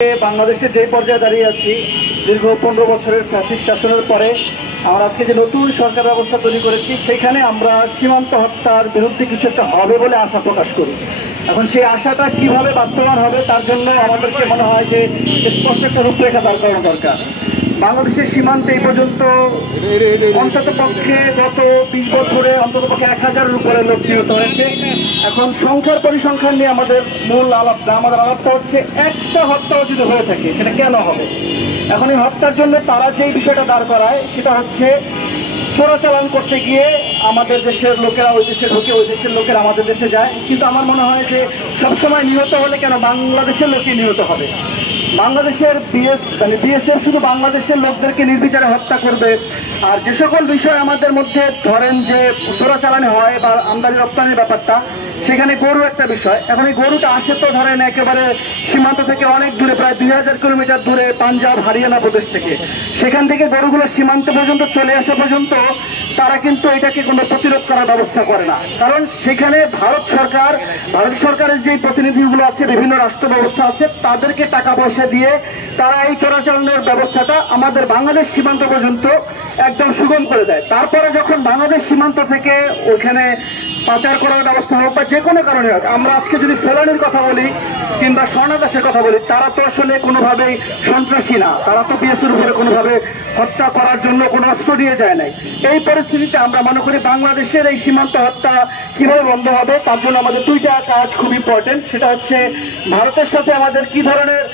বাংলাদেশে যে পর্যায়ে দাঁড়িয়ে আছি, দীর্ঘ 15 বছরের ফ্যাসিস্ট শাসনের পরে আমরা আজকে যে নতুন সরকার ব্যবস্থা তৈরি করেছি, সেখানে আমরা সীমান্ত হত্যার বিরুদ্ধে কিছু একটা হবে বলে আশা প্রকাশ করি। এখন সেই আশাটা কিভাবে বাস্তবায়ন হবে তার জন্য আমাদেরকে মনে হয় যে স্পষ্ট একটা রূপরেখা দাঁড় করানো দরকার। বাংলাদেশের সীমান্তে এই পর্যন্ত অন্তত পক্ষে গত 20 বছরে অন্তত পক্ষে 1000-এর উপরে লোক নিহত হয়েছে। এখন সংখ্যার পরিসংখ্যান নিয়ে আমাদের মূল আলাপটা হচ্ছে একটা হত্যাও যদি হয়ে থাকে সেটা কেন হবে। এখন এই হত্যার জন্য তারা যেই বিষয়টা দাঁড় করায় সেটা হচ্ছে চোরাচালান করতে গিয়ে আমাদের দেশের লোকেরা ওই দেশে ঢুকে, ওই দেশের লোকেরা আমাদের দেশে যায়। কিন্তু আমার মনে হয় যে সবসময় নিহত হলে কেন বাংলাদেশের লোকই নিহত হবে। বাংলাদেশের বিএসএফ শুধু বাংলাদেশের লোকদেরকে নির্বিচারে হত্যা করবে। আর যে সকল বিষয় আমাদের মধ্যে ধরেন যে চোরাচালানি হয় বা আমদানি রপ্তানির ব্যাপারটা, সেখানে গরু একটা বিষয়। এখন এই গরুটা আসে তো ধরেন একেবারে সীমান্ত থেকে অনেক দূরে, প্রায় 2000 কিলোমিটার দূরে পাঞ্জাব হরিয়ানা প্রদেশ থেকে। সেখান থেকে গরুগুলো সীমান্ত পর্যন্ত চলে আসা পর্যন্ত তারা কিন্তু এটাকে কোনো প্রতিরোধ করার ব্যবস্থা করে না। কারণ সেখানে ভারত সরকারের যে প্রতিনিধিগুলো আছে, বিভিন্ন রাষ্ট্র ব্যবস্থা আছে, তাদেরকে টাকা পয়সা দিয়ে তারা এই চোরাচালানের ব্যবস্থাটা আমাদের বাংলাদেশ সীমান্ত পর্যন্ত একদম সুগম করে দেয়। তারপরে যখন বাংলাদেশ সীমান্ত থেকে ওখানে পাচার করার ব্যবস্থা হোক বা যে কোনো কারণে হোক, আমরা আজকে যদি ফেলানির কথা বলি কিংবা স্বর্ণদাসের কথা বলি, তারা তো আসলে কোনোভাবেই সন্ত্রাসী না, তারা তো বিএসএর উপরে কোনোভাবে হত্যা করার জন্য কোনো অস্ত্র দিয়ে যায় নাই। এই পরিস্থিতিতে আমরা মনে করি বাংলাদেশের এই সীমান্ত হত্যা কিভাবে বন্ধ হবে তার জন্য আমাদের দুইটা কাজ খুব ইম্পর্টেন্ট। সেটা হচ্ছে ভারতের সাথে আমাদের কি ধরনের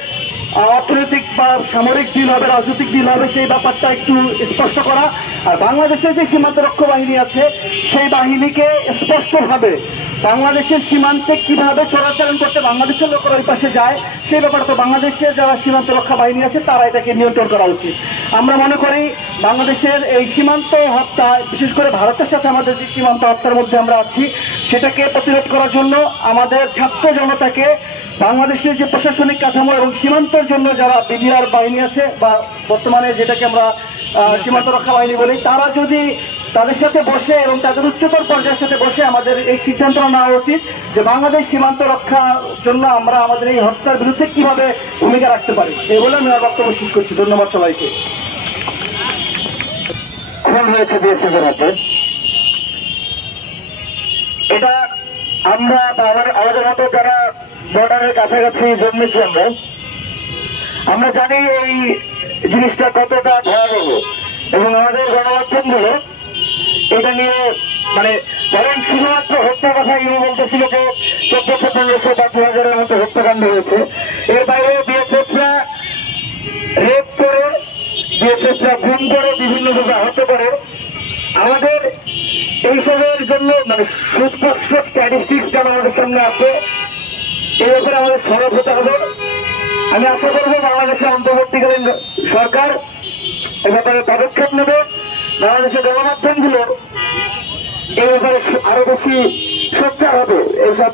অর্থনৈতিক বা সামরিক ডিল হবে, রাজনৈতিক ডিল হবে, সেই ব্যাপারটা একটু স্পষ্ট করা। আর বাংলাদেশের যে সীমান্ত রক্ষা বাহিনী আছে, সেই বাহিনীকে স্পষ্টভাবে বাংলাদেশের সীমান্তে কিভাবে চোরাচালান করতে বাংলাদেশের লোকেরা ওই পাশে যায়, সেই ব্যাপারটা বাংলাদেশের যারা সীমান্ত রক্ষা বাহিনী আছে তারা এটাকে নিয়ন্ত্রণ করা উচিত। আমরা মনে করি বাংলাদেশের এই সীমান্ত হত্যা, বিশেষ করে ভারতের সাথে আমাদের যে সীমান্ত হত্যার মধ্যে আমরা আছি, সেটাকে প্রতিরোধ করার জন্য আমাদের ছাত্র জনতাকে বাংলাদেশের যে প্রশাসনিক কাঠামো এবং সীমান্তের জন্য যারা বিডিআর বাহিনী আছে বা বর্তমানে যেটাকে আমরা সীমান্ত রক্ষা বাহিনী বলি, তারা যদি তাদের সাথে বসে এবং তাদের উচ্চতর পর্যায়ের সাথে বসে আমাদের এই সিদ্ধান্ত নেওয়া উচিত যে বাংলাদেশ সীমান্ত রক্ষার জন্য আমরা আমাদের এই হত্যার বিরুদ্ধে কিভাবে ভূমিকা রাখতে পারি। এই বলে আমি আমার বক্তব্য শেষ করছি। ধন্যবাদ সবাইকে। খুন হয়েছে বিএসএফের হাতে, এটা আমরা আমাদের মতো যারা বর্ডারের কাছাকাছি জন্মেছি আমরা জানি এই জিনিসটা কতটা ভয়াবহ। এবং আমাদের গণমাধ্যমগুলো এটা নিয়ে ধরেন শুধুমাত্র হত্যা কথা বলতেছিল যে 1400-1500 বা 2000-এর মতো হত্যাকাণ্ড হয়েছে। এর বাইরে বিএসএফরা রেপ করে, বিএসএফরা গুম করে, বিভিন্নভাবে আহত করে। আমাদের এইসবের জন্য সুস্পষ্ট স্ট্যাটিস্টিক্স যেন আমাদের সামনে আসে, এই ব্যাপারে আমাদের সরব হতে হবে। আমি আশা করবো বাংলাদেশের অন্তর্বর্তীকালীন সরকার এ ব্যাপারে পদক্ষেপ নেবে। বাংলাদেশের গণমাধ্যমগুলো এই ব্যাপারে আরো বেশি সোচ্চার হবে এইসব